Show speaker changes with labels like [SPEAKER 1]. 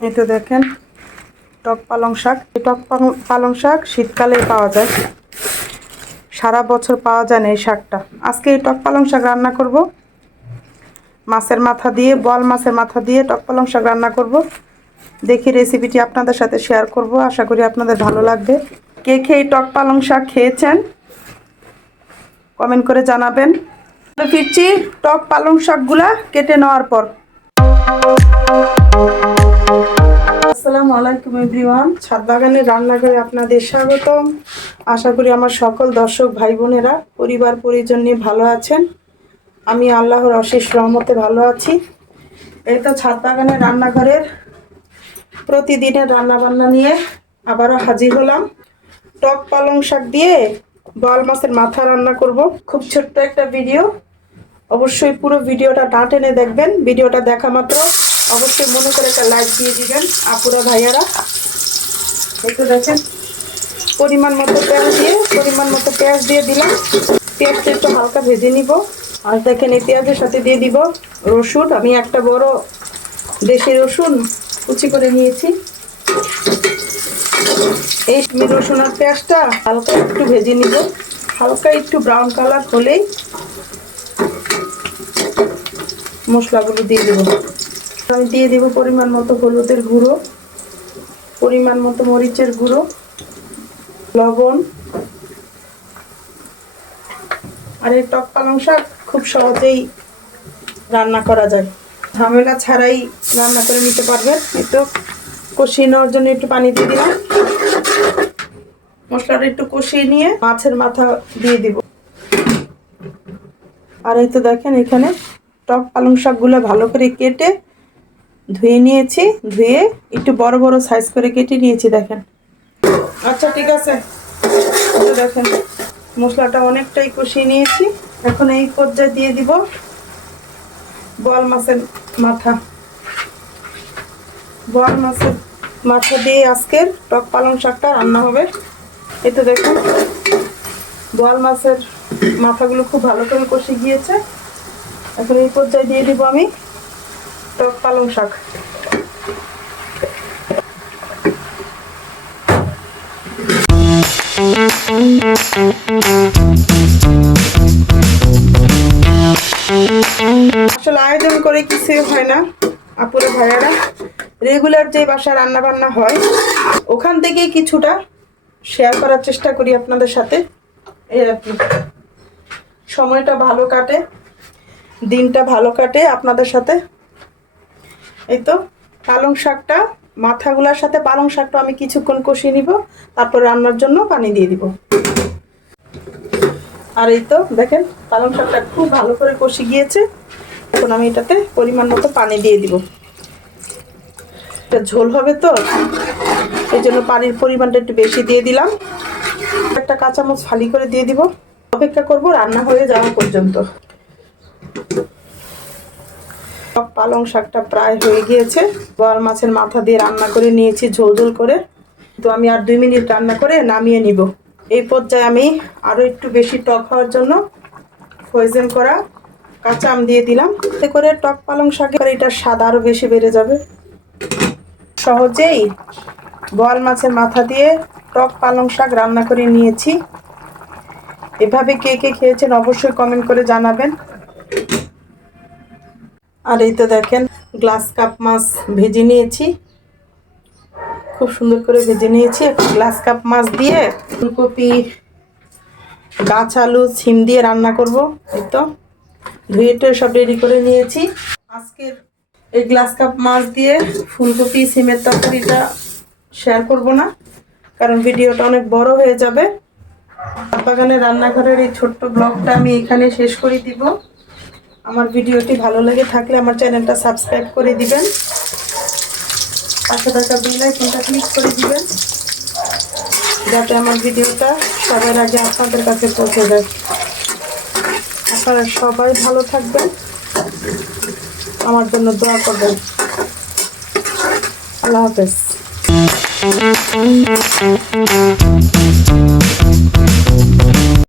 [SPEAKER 1] এই তো দেখেন, টক পালং শাক। এই টক পালং- শাক শীতকালে পাওয়া যায়। সারা বছর পাওয়া যায় না এই শাকটা। আজকে এই টক পালং শাক রান্না করব। মাছের মাথা দিয়ে, বল মাছের মাথা দিয়ে টক পালং শাক রান্না করব। দেখি রেসিপিটি আপনাদের সাথে শেয়ার করব। আশা করি আপনাদের ভালো লাগবে। কে এই টক পালং শাক খেয়েছেন? কমেন্ট করে জানাবেন। ফিরছি টক পালং শাকগুলা কেটে নেওয়ার পর। আসসালামু আলাইকুম এভরিওয়ান। ছাদ বাগানের রান্নাঘরে আপনাদের স্বাগতম। আশা করি আমার সকল দর্শক ভাই বোনেরা, পরিবার, পরিজন নিয়ে ভালো আছেন। আমি আল্লাহর অশেষ রহমতে ভালো আছি। এই তো ছাদ বাগানের রান্নাঘরের প্রতিদিনের রান্না বান্না নিয়ে আবারও হাজির হলাম। টক পালং শাক দিয়ে বল মাছের মাথা রান্না করব। খুব ছোট্ট একটা ভিডিও। অবশ্যই পুরো ভিডিওটা না টেনে দেখবেন। ভিডিওটা দেখা মাত্র অবশ্যই মনে করে একটা লাইক দিয়ে দিবেন, আপুরা, ভাইয়ারা। একটু দেখেন, পরিমাণ মতো পেঁয়াজ দিয়ে, পরিমাণ মতো পেঁয়াজ দিয়ে দিলাম। পেঁয়াজটা একটু হালকা ভেজে নিব। আর দেখেন এই পেঁয়াজের সাথে দিয়ে দিব রসুন। আমি একটা বড় দেশি রসুন কুচি করে নিয়েছি। এই রসুন আর পেঁয়াজটা হালকা একটু ভেজে নিব। হালকা একটু ব্রাউন কালার হলেই মশলাগুলো দিয়ে দেবো। আমি দিয়ে দেবো পরিমাণ মতো হলুদের গুঁড়ো, পরিমাণ মতো মরিচের গুঁড়ো, লবণ, আর এই টক পালং শাক খুব সহজেই রান্না করা যায়। ঝামেলা ছাড়াই রান্না করে নিতে পারবেন। তো কষিয়ে নেওয়ার জন্য একটু পানি দিয়ে দিলাম। মশলাটা একটু কষিয়ে নিয়ে মাছের মাথা দিয়ে দিব। আর এই তো দেখেন এখানে টক পালং শাকগুলো ভালো করে কেটে ধুয়ে নিয়েছি, ধুয়ে একটু বড় বড় সাইজ করে কেটে নিয়েছি, দেখেন। আচ্ছা ঠিক আছে। দেখেন, মশলাটা অনেকটাই কষিয়ে নিয়েছি। এখন এই পর্যায়ে দিয়ে দিব বল মাছের মাথা। বল মাছের মাথা দিয়ে আজকের টক পালং শাকটা রান্না হবে। এই তো দেখুন বোয়াল মাছের মাথাগুলো খুব ভালো করে কষে গিয়েছে। এখন এই পর্যায়ে দিয়ে দিব আমি টক পালং শাক। আসলে আয়োজন করে কিছু হয় না, আপুরে ভাইয়ারা। রেগুলার যে বাসা রান্না বান্না হয়, ওখান থেকেই কিছুটা শেয়ার করার চেষ্টা করি আপনাদের সাথে। সময়টা ভালো কাটে, দিনটা ভালো কাটে আপনাদের সাথে। এই তো, পালং শাকটা, মাথাগুলোর সাথে পালং শাকটা আমি কিছুক্ষণ কষিয়ে নিব, তারপর রান্নার জন্য পানি দিয়ে দিব। আর এই তো, দেখেন, পালং শাকটা খুব ভালো করে কষি গিয়েছে, এখন আমি এটাতে পরিমাণ মতো পানি দিয়ে দিব। এটা ঝোল হবে তো, এই জন্য পানির পরিমাণটা একটু বেশি দিয়ে দিলাম। একটা কাঁচামচ ফালি করে দিয়ে দিব। অপেক্ষা করব রান্না হয়ে যাওয়া পর্যন্ত। পালং শাকটা প্রায় হয়ে গিয়েছে। বোয়াল মাছের মাথা দিয়ে রান্না করে নিয়েছি, ঝোল ঝোল করে। তো আমি আর দুই মিনিট রান্না করে নামিয়ে নিব। এই পর্যায়ে আমি আরও একটু বেশি টক হওয়ার জন্য ফ্রোজেন করা কাঁচা আম দিয়ে দিলাম। এতে করে টক পালং শাকের এটার স্বাদ আরও বেশি বেড়ে যাবে। সহজেই বোয়াল মাছের মাথা দিয়ে টক পালং শাক রান্না করে নিয়েছি। এভাবে কে কে খেয়েছেন অবশ্যই কমেন্ট করে জানাবেন। আর এই তো দেখেন গ্লাস কাপ মাছ ভেজে নিয়েছি। খুব সুন্দর করে ভেজে নিয়েছি। গ্লাস কাপ মাছ দিয়ে ফুলকপি, গাছ আলু ছিম দিয়ে রান্না করব। এই তো, ধুয়ে টুয়ে সব রেডি করে নিয়েছি। আজকের এই গ্লাস কাপ মাছ দিয়ে ফুলকপি, সিমের তরকারিটা শেয়ার করব না, কারণ ভিডিওটা অনেক বড় হয়ে যাবে। বাগানের রান্নাঘরের এই ছোট্ট ব্লগটা আমি এখানে শেষ করে দিব। আমার ভিডিওটি ভালো লেগে থাকলে আমার চ্যানেলটা সাবস্ক্রাইব করে দিবেন। পাশে থাকা বেল আইকনটা ক্লিক করে দিবেন। যাতে আমার ভিডিওটা সবার আগে আপনাদের কাছে পৌঁছে যায়। আপনারা সবাই ভালো থাকবেন। আমার জন্য দোয়া করবেন। আল্লাহ হাফেজ।